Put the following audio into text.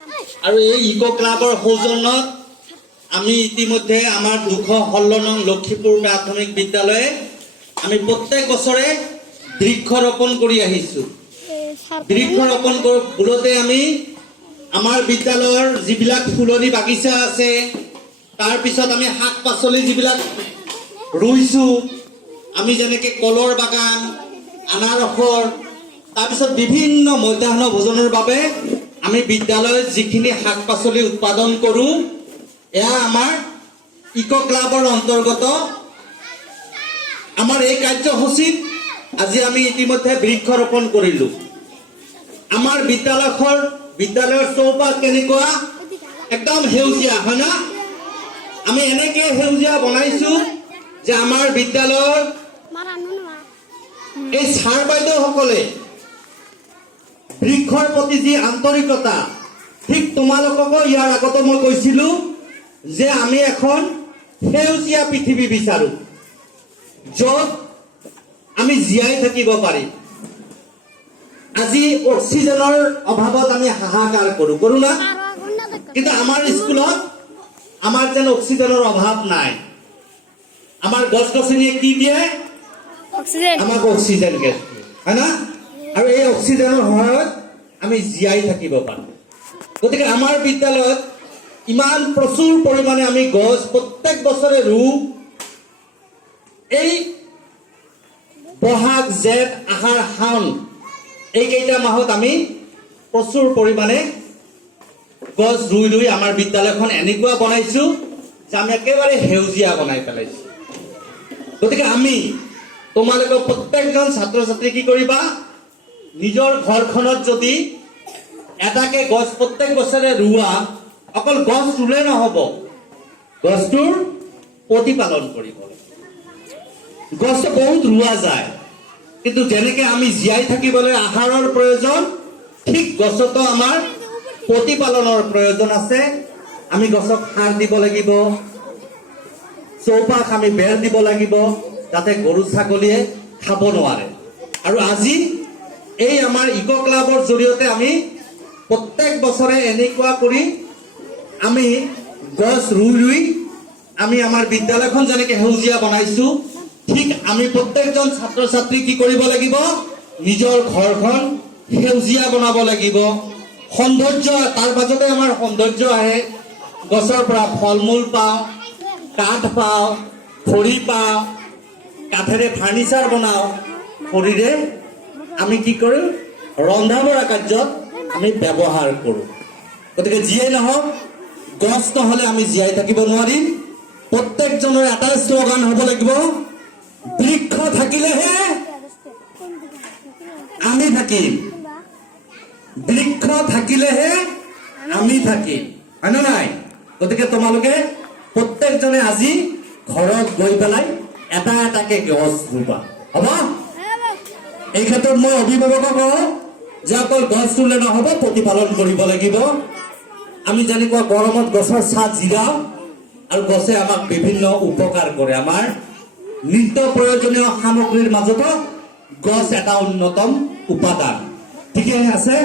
আৰু এই ইকো ক্লাবৰ সৌজন্যত আমি ইতিমধ্যে আমাৰ 216 নং লক্ষীপুৰ প্ৰাথমিক বিদ্যালয়ে আমি প্ৰত্যেক বছৰে বৃক্ষৰোপণ কৰি আহিছো। বৃক্ষৰোপণ কৰোঁতে আমি আমাৰ বিদ্যালয়ৰ যিবিলাক ফুলনি বাগিচা আছে, তাৰ পিছত আমি শাক পাচলি যিবিলাক ৰুইছো, আমি যেনেকৈ কলৰ বাগান, আনাৰসৰ, তাৰপিছত বিভিন্ন মধ্যাহ্ন ভোজনৰ বাবে আমি বিদ্যালয়ত যিখিনি শাক পাচলি উৎপাদন কৰোঁ, এয়া আমাৰ ইকো ক্লাবৰ অন্তৰ্গত। আমাৰ এই কাৰ্যসূচীত আজি আমি ইতিমধ্যে বৃক্ষৰোপণ কৰিলোঁ। আমাৰ বিদ্যালয়ৰ চৌপাশ কেনেকুৱা, একদম সেউজীয়া, হয় না? আমি এনেকৈ সেউজীয়া বনাইছোঁ যে আমাৰ বিদ্যালয়ৰ এই ছাৰ বাইদেউসকলে বৃক্ষৰ প্ৰতি যি আন্তৰিকতা, ঠিক তোমালোককো ইয়াৰ আগতে মই কৈছিলোঁ যে আমি এখন সেউজীয়া পৃথিৱী বিচাৰোঁ, য'ত আমি জীয়াই থাকিব পাৰিম। আজি অক্সিজেনৰ অভাৱত আমি হাহাকাৰ কৰোঁ না? কিন্তু আমাৰ স্কুলত আমাৰ যেন অক্সিজেনৰ অভাৱ নাই। আমাৰ গছ গছনিয়ে কি দিয়ে? আমাক অক্সিজেন গেছ দিয়ে, হয় না? আৰু এই অক্সিজেনৰ সহায়ত আমি জীয়াই থাকিব পাৰোঁ। গতিকে আমাৰ বিদ্যালয়ত ইমান প্ৰচুৰ পৰিমাণে আমি গছ প্ৰত্যেক বছৰে ৰুওঁ। এই বহাগ, জেঠ, আহাৰ, শাওণ এইকেইটা মাহত আমি প্ৰচুৰ পৰিমাণে গছ ৰুই আমাৰ বিদ্যালয়খন এনেকুৱা বনাইছোঁ যে আমি একেবাৰে সেউজীয়া বনাই পেলাইছোঁ। গতিকে আমি তোমালোকৰ প্ৰত্যেকজন ছাত্ৰ ছাত্ৰী কি কৰিবা, নিজৰ ঘৰখনত যদি এটাকে গছ প্ৰত্যেক বছৰে ৰুৱা, অকল গছ ৰুলে নহ'ব, গছটোৰ প্ৰতিপালন কৰিব লাগিব। গছ বহুত ৰুৱা যায়, কিন্তু যেনেকৈ আমি জীয়াই থাকিবলৈ আহাৰৰ প্ৰয়োজন, ঠিক গছতো আমাৰ প্ৰতিপালনৰ প্ৰয়োজন আছে। আমি গছক সাৰ দিব লাগিব, চৌপাশ আমি বেৰ দিব লাগিব, যাতে গৰু ছাগলীয়ে খাব নোৱাৰে। আৰু আজি এই আমাৰ ইকো ক্লাবৰ জৰিয়তে আমি প্ৰত্যেক বছৰে এনেকুৱা কৰি আমি গছ ৰুই আমি আমাৰ বিদ্যালয়খন যেনেকৈ সেউজীয়া বনাইছোঁ, ঠিক আমি প্ৰত্যেকজন ছাত্ৰ ছাত্ৰী কি কৰিব লাগিব, নিজৰ ঘৰখন সেউজীয়া বনাব লাগিব। সৌন্দৰ্য, তাৰ মাজতে আমাৰ সৌন্দৰ্য আহে। গছৰ পৰা ফল মূল পাওঁ, কাঠ পাওঁ, খৰি পাওঁ, কাঠেৰে ফাৰ্নিচাৰ বনাওঁ, খৰিৰে আমি কি কৰোঁ, ৰন্ধা বঢ়া কাৰ্যত আমি ব্যৱহাৰ কৰোঁ। গতিকে যিয়ে নহওক, গছ নহ'লে আমি জীয়াই থাকিব নোৱাৰিম। প্ৰত্যেকজনৰ এটাই শ্লোগান হ'ব লাগিব, বৃক্ষ থাকিলেহে আমি থাকিম, বৃক্ষ থাকিলেহে আমি থাকিম, হয় নে নাই? গতিকে তোমালোকে প্ৰত্যেকজনে আজি ঘৰত গৈ পেলাই এটা এটাকে গছ ৰুবা, হ'ব? এই ক্ষেত্ৰত মই অভিভাৱকক কওঁ যে অকল গছ ৰুলে নহ'ব, প্ৰতিপালন কৰিব লাগিব। আমি যেনেকুৱা গৰমত গছৰ ছাঁ জিৰাওঁ, আৰু গছে আমাক বিভিন্ন উপকাৰ কৰে। আমাৰ নিত্য প্ৰয়োজনীয় সামগ্ৰীৰ মাজতো গছ এটা অন্যতম উপাদান। ঠিকে আছে?